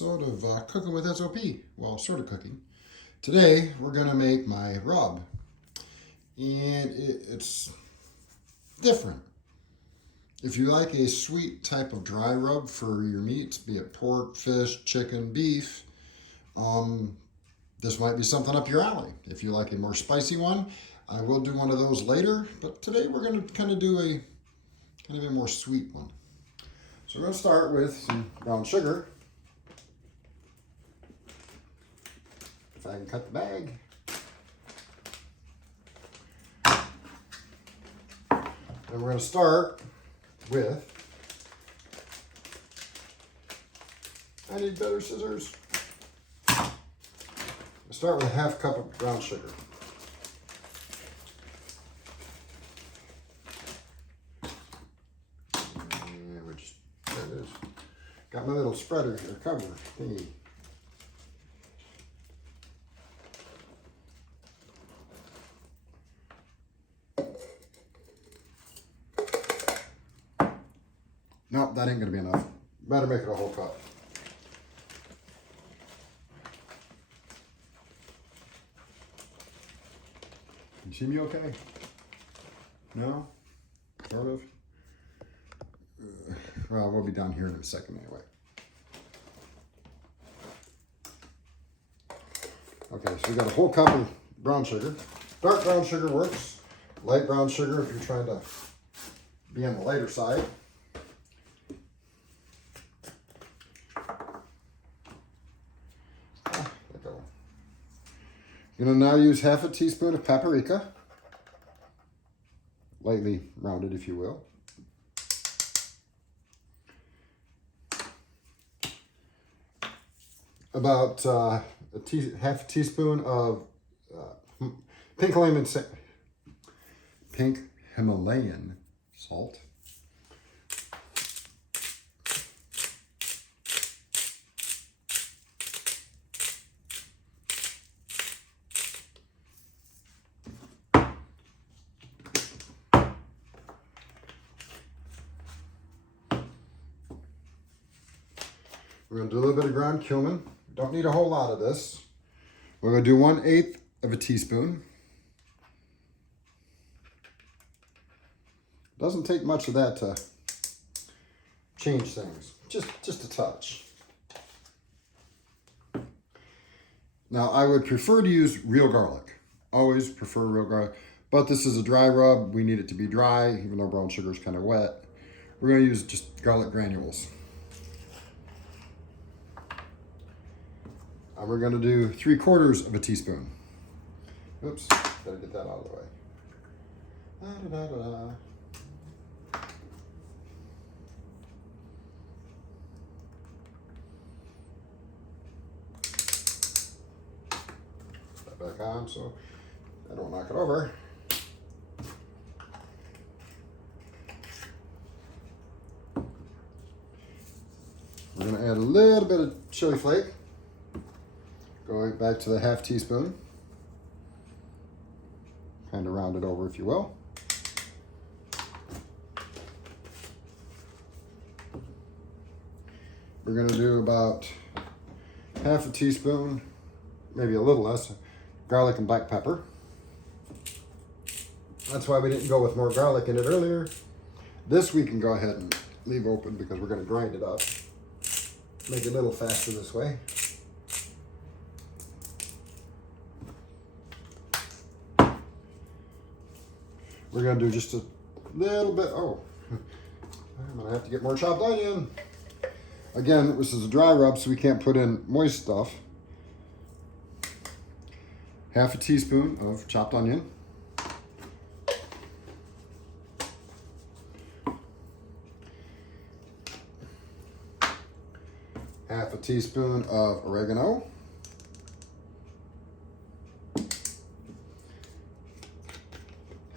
episode of Cooking with SOP. Well, sort of cooking. Today we're going to make my rub, and it's different. If you like a sweet type of dry rub for your meats, be it pork, fish, chicken, beef, this might be something up your alley. If you like a more spicy one, I will do one of those later, but today we're going to kind of do a more sweet one. So we're going to start with some brown sugar. If I can cut the bag. And we're going to start with, I need better scissors. We'll start with a half cup of brown sugar. And we're just, there it is. Got my little spreader here, cover thingy. Nope, that ain't gonna be enough. Better make it a whole cup. You see me okay? No? Sort of? Well, we'll be down here in a second anyway. Okay, so we got a whole cup of brown sugar. Dark brown sugar works. Light brown sugar if you're trying to be on the lighter side. You're going to now use half a teaspoon of paprika, lightly rounded if you will. About half a teaspoon of pink Himalayan salt. We're going to do a little bit of ground cumin. Don't need a whole lot of this. We're going to do 1/8 of a teaspoon. Doesn't take much of that to change things. Just a touch. Now, I would prefer to use real garlic. Always prefer real garlic. But this is a dry rub. We need it to be dry, even though brown sugar is kind of wet. We're going to use just garlic granules. And we're going to do 3/4 of a teaspoon. Oops, gotta get that out of the way. Da-da-da-da-da. Put that back on so I don't knock it over. We're going to add a little bit of chili flake. Going back to the half teaspoon. Kind of round it over, if you will. We're going to do about half a teaspoon, maybe a little less, garlic and black pepper. That's why we didn't go with more garlic in it earlier. This we can go ahead and leave open because we're going to grind it up. Make it a little faster this way. We're going to do just a little bit. Oh, I'm going to have to get more chopped onion. Again, this is a dry rub, so we can't put in moist stuff. Half a teaspoon of chopped onion. Half a teaspoon of oregano.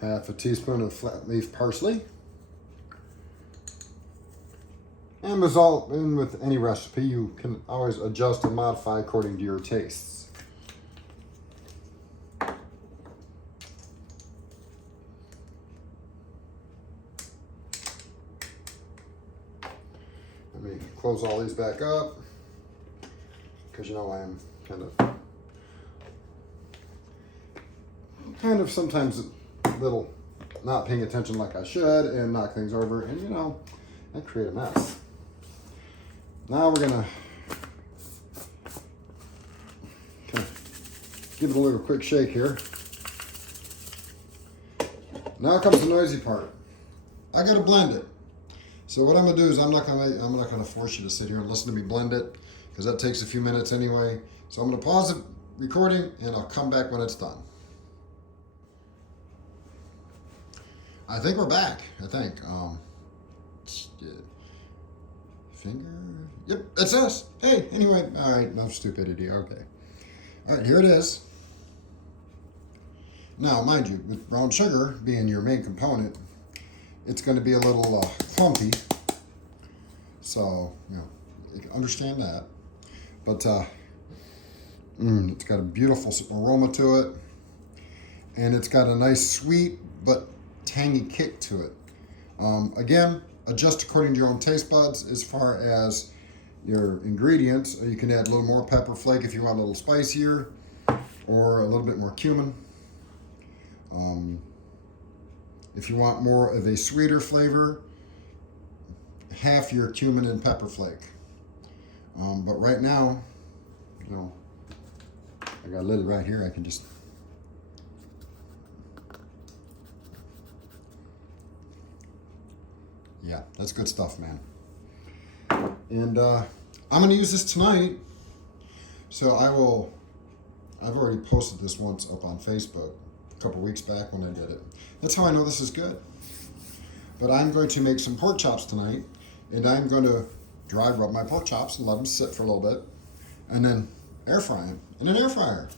Half a teaspoon of flat leaf parsley. And as all in with any recipe, you can always adjust and modify according to your tastes. Let me close all these back up. because you know I am kind of sometimes a little not paying attention like I should and knock things over, and you know, I create a mess. Now we're gonna kind of give it a little quick shake here. Now comes the noisy part. I gotta blend it. So what I'm gonna do is I'm not gonna force you to sit here and listen to me blend it, because that takes a few minutes anyway. So I'm gonna pause the recording and I'll come back when it's done. I think we're back. I think. Finger. Yep, that's us. Hey, anyway. All right, enough stupidity. Okay. All right, here it is. Now, mind you, with brown sugar being your main component, it's going to be a little clumpy. So, you know, you can understand that. But it's got a beautiful aroma to it. And it's got a nice sweet but tangy kick to it. Again, adjust according to your own taste buds as far as your ingredients. You can add a little more pepper flake if you want a little spicier, or a little bit more cumin. If you want more of a sweeter flavor, half your cumin and pepper flake. But right now, you know, I got a little right here. I can just yeah, that's good stuff, man. And I'm going to use this tonight. So I've already posted this once up on Facebook a couple weeks back when I did it. That's how I know this is good. But I'm going to make some pork chops tonight, and I'm going to dry rub my pork chops and let them sit for a little bit, and then air fry them in an air fryer.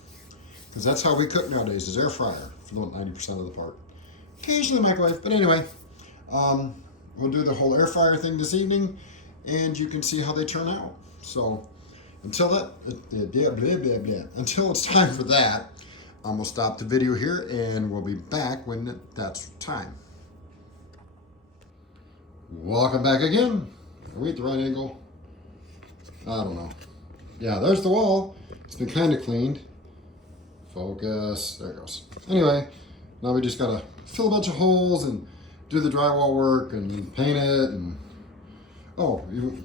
Because that's how we cook nowadays, is air fryer for the 90% of the part. Occasionally microwave, but anyway. We'll do the whole air fryer thing this evening, and you can see how they turn out. So until it's time for that, I'm gonna stop the video here, and we'll be back when that's time. Welcome back again. Are we at the right angle? I don't know. Yeah, there's the wall. It's been kind of cleaned. Focus. There it goes. Anyway, now we just gotta fill a bunch of holes and do the drywall work and paint it, and and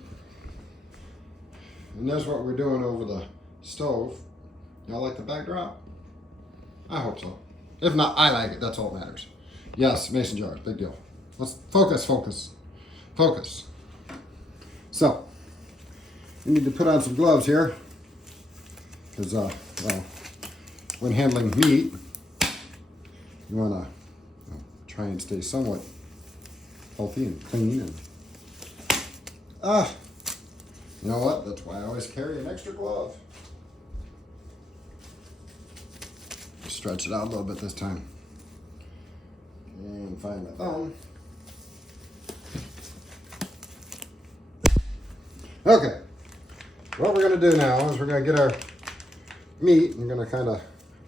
that's what we're doing over the stove. Y'all like the backdrop? I hope so. If not, I like it. That's all that matters. Yes, mason jars, big deal. Let's focus. So, we need to put on some gloves here, because when handling meat, you want to try and stay somewhat healthy and clean. And you know what? That's why I always carry an extra glove. Stretch it out a little bit this time. And find my thumb. Okay. What we're going to do now is we're going to get our meat. I'm going to kind of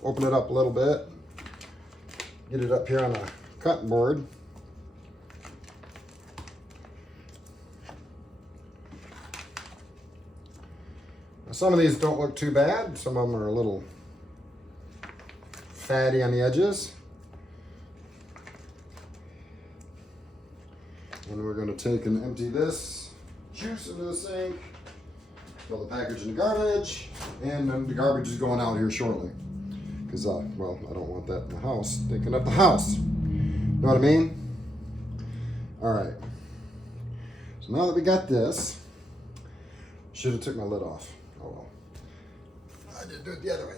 open it up a little bit. Get it up here on a cutting board. Now, some of these don't look too bad. Some of them are a little fatty on the edges. And we're going to take and empty this juice into the sink, throw the package in the garbage, and then the garbage is going out here shortly. Because, well, I don't want that in the house, stinking up the house. Know what I mean? All right. So now that we got this, should have took my lid off. Oh well. I did do it the other way.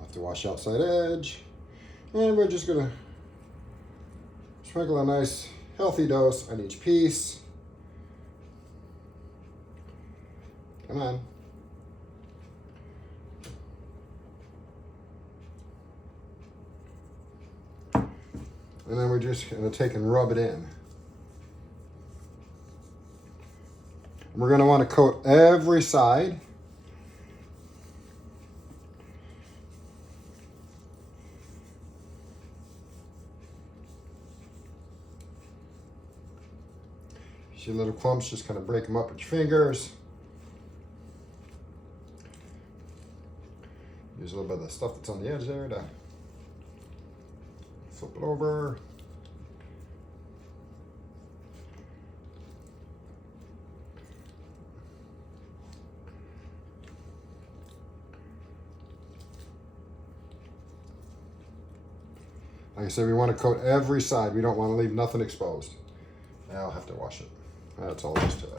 Have to wash outside edge. And we're just gonna sprinkle a nice healthy dose on each piece. Come on. And then we're just going to take and rub it in. And we're going to want to coat every side. See little clumps, just kind of break them up with your fingers. Use a little bit of the stuff that's on the edge there to flip it over. Like I said, we want to coat every side. We don't want to leave nothing exposed. I'll have to wash it. That's all there is to it.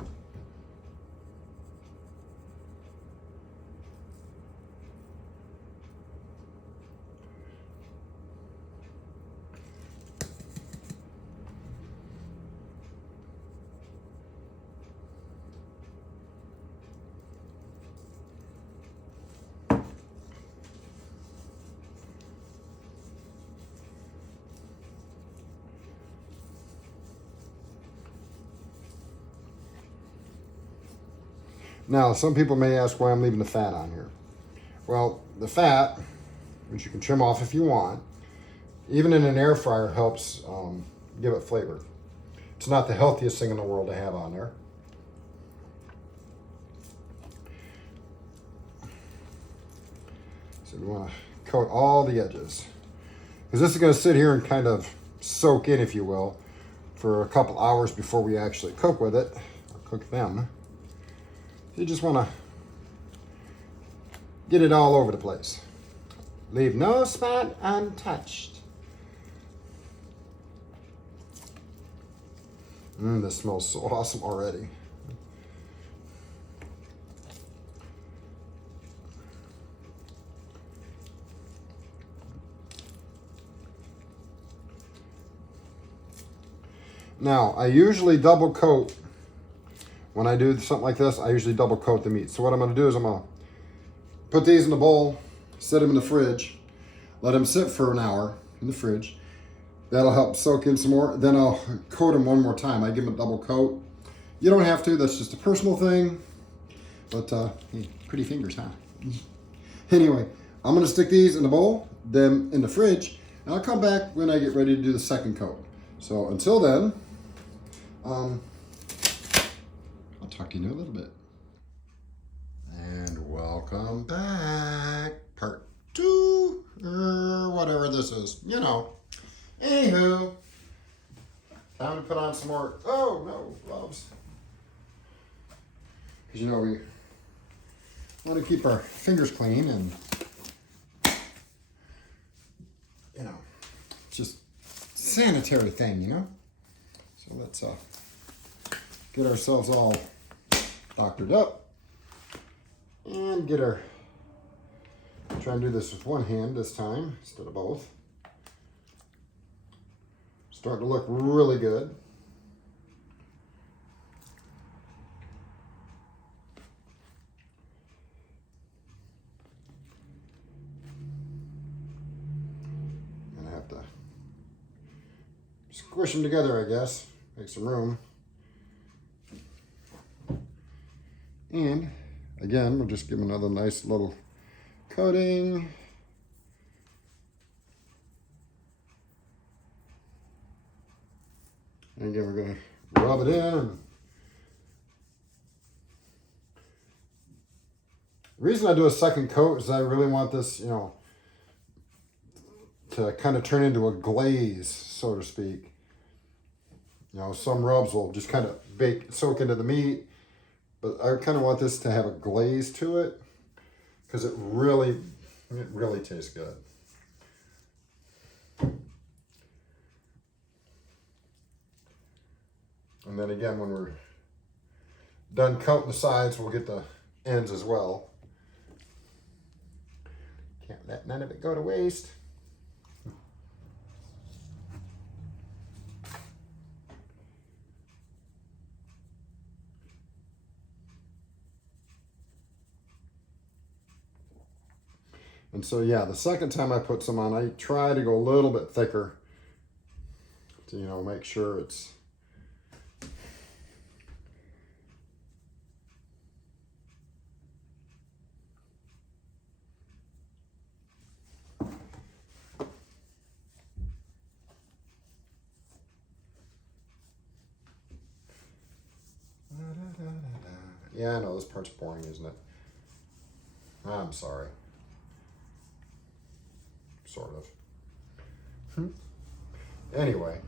Now, some people may ask why I'm leaving the fat on here. Well, the fat, which you can trim off if you want, even in an air fryer helps give it flavor. It's not the healthiest thing in the world to have on there. So we want to coat all the edges. Because this is going to sit here and kind of soak in, if you will, for a couple hours before we actually cook with it, or cook them. You just want to get it all over the place. Leave no spot untouched. This smells so awesome already. Now, I usually double coat. When I do something like this, I usually double coat the meat. So what I'm going to do is I'm going to put these in a bowl, set them in the fridge, let them sit for an hour in the fridge. That'll help soak in some more. Then I'll coat them one more time. I give them a double coat. You don't have to. That's just a personal thing. But pretty fingers, huh? Anyway, I'm going to stick these in the bowl, them in the fridge, and I'll come back when I get ready to do the second coat. So until then, I'll talk to you in a little bit. And welcome back. Part 2, or whatever this is. You know. Anywho, time to put on some more, oh no, gloves. Because you know, we want to keep our fingers clean and, you know, just sanitary thing, you know. So let's get ourselves all doctored up and get our, try and do this with one hand this time instead of both. Starting to look really good. I'm gonna have to squish them together, I guess. Make some room. And again, we'll just give them another nice little coating. And again, we're going to rub it in. The reason I do a second coat is I really want this, you know, to kind of turn into a glaze, so to speak. You know, some rubs will just kind of soak into the meat, but I kind of want this to have a glaze to it because it really tastes good. And then again, when we're done coating the sides, we'll get the ends as well. Can't let none of it go to waste. And so, yeah, the second time I put some on, I try to go a little bit thicker to, you know, make sure it's Yeah, I know this part's boring, isn't it? I'm sorry. Sort of. Anyway.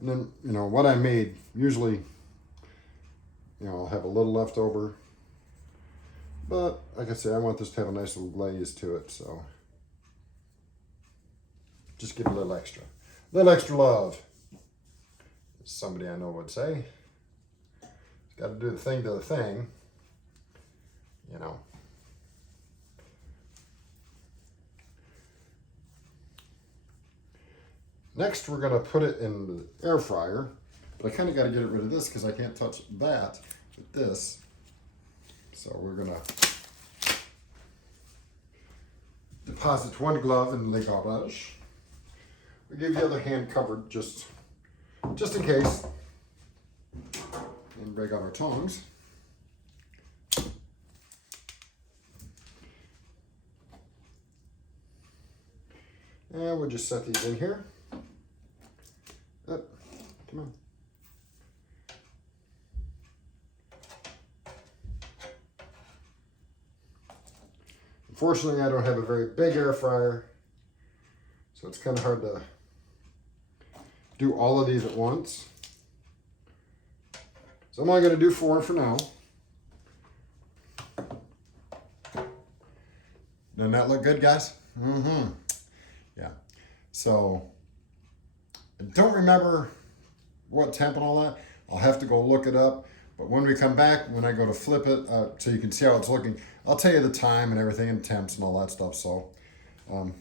And then, you know, what I made, usually, you know, I'll have a little left over. But, like I said, I want this to have a nice little glaze to it, so just give it a little extra. A little extra love, as somebody I know would say. It's got to do the thing to the thing, you know. Next, we're going to put it in the air fryer. But I kind of got to get rid of this because I can't touch that with this. So we're going to deposit one glove in the garage. We give the other hand covered just in case. And break out our tongs. And we'll just set these in here. Up, come on. Unfortunately, I don't have a very big air fryer, so it's kind of hard to do all of these at once. So I'm only going to do 4 for now. Doesn't that look good, guys? Mm-hmm. Yeah. So I don't remember what temp and all that. I'll have to go look it up. But when we come back, when I go to flip it, so you can see how it's looking, I'll tell you the time and everything and temps and all that stuff. So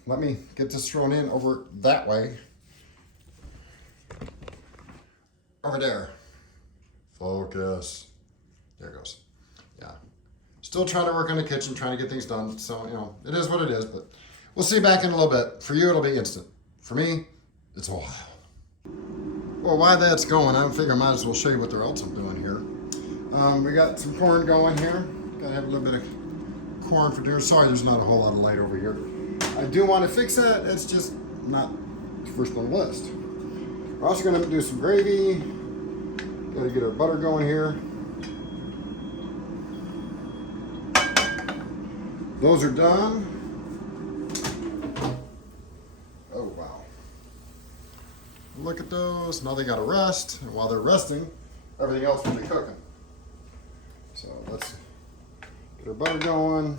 let me get this thrown in over that way. Over there. Focus. There it goes. Yeah. Still trying to work on the kitchen, trying to get things done. So, you know, it is what it is. But we'll see you back in a little bit. For you, it'll be instant. For me, it's a while. Well, while that's going, I figure I might as well show you what else I'm doing here. We got some corn going here. Gotta have a little bit of corn for dinner. Sorry, there's not a whole lot of light over here. I do want to fix that. It's just not first on the list. We're also gonna do some gravy. Gotta get our butter going here. Those are done. Oh, wow. Look at those. Now they gotta rest. And while they're resting, everything else will be cooking. So let's get our butter going.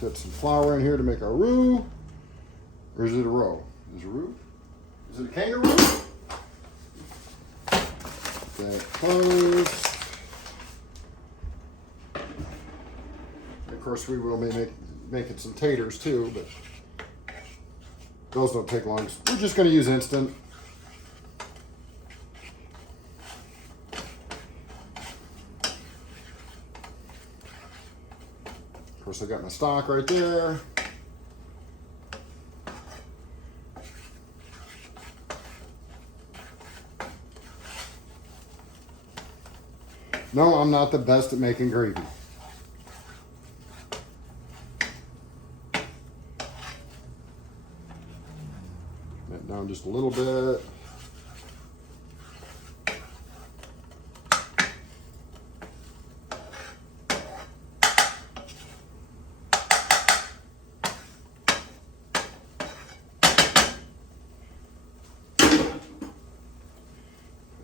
Get some flour in here to make our roux. Or is it a roux? Is it a roux? Is it a kangaroo? That closed. Of course, we will be making some taters too, but those don't take long. We're just going to use instant. Of course, I got my stock right there. No, I'm not the best at making gravy. That down just a little bit.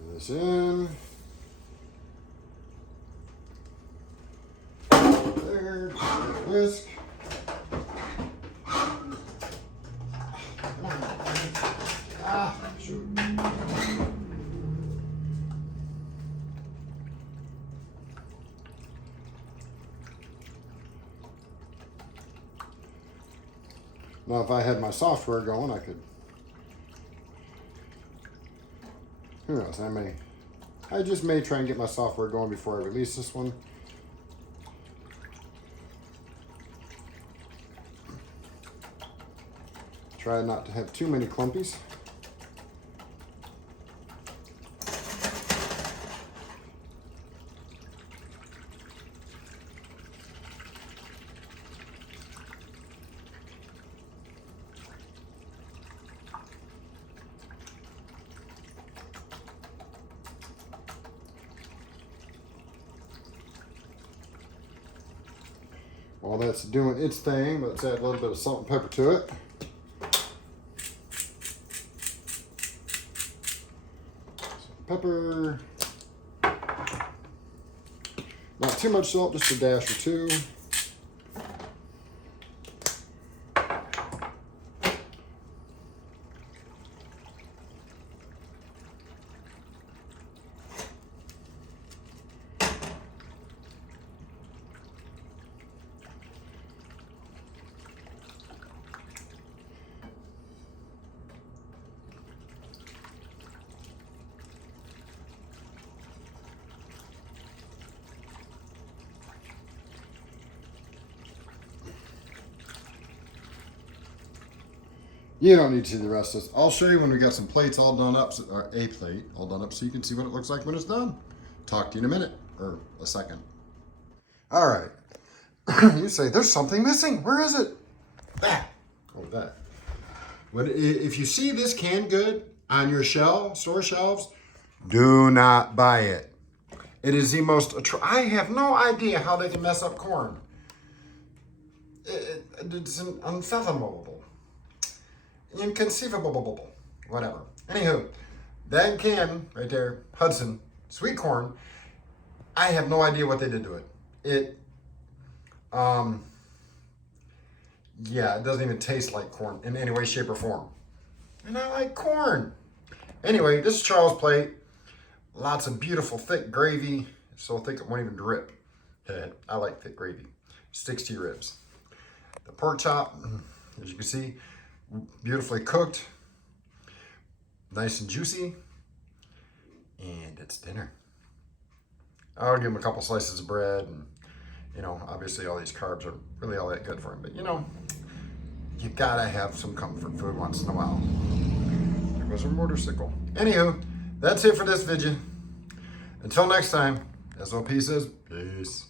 Put this in. Whisk. Shoot. Now, if I had my software going, I could. Who knows? I just may try and get my software going before I release this one. Try not to have too many clumpies. While that's doing its thing, let's add a little bit of salt and pepper to it. Pepper. Not too much salt, just a dash or two. You don't need to see the rest of this. I'll show you when we got some plates all done up, or a plate all done up, so you can see what it looks like when it's done. Talk to you in a minute, or a second. All right. You say, there's something missing. Where is it? That. Oh, that. If you see this canned good on your store shelves, do not buy it. It is the most, I have no idea how they can mess up corn. It's unfathomable. Inconceivable, whatever. Anywho, that can right there, Hudson sweet corn, I have no idea what they did to it. Yeah, it doesn't even taste like corn in any way, shape, or form. And I like corn. Anyway, this is Charles' plate. Lots of beautiful thick gravy, so thick it won't even drip. I like thick gravy. Sticks to your ribs. The pork chop, as you can see, beautifully cooked, nice and juicy, and it's dinner. I'll give him a couple slices of bread, and you know, obviously all these carbs are really all that good for him, but you know, you gotta have some comfort food once in a while. There goes our motorcycle. Anywho, that's it for this video. Until next time, SOP says, peace.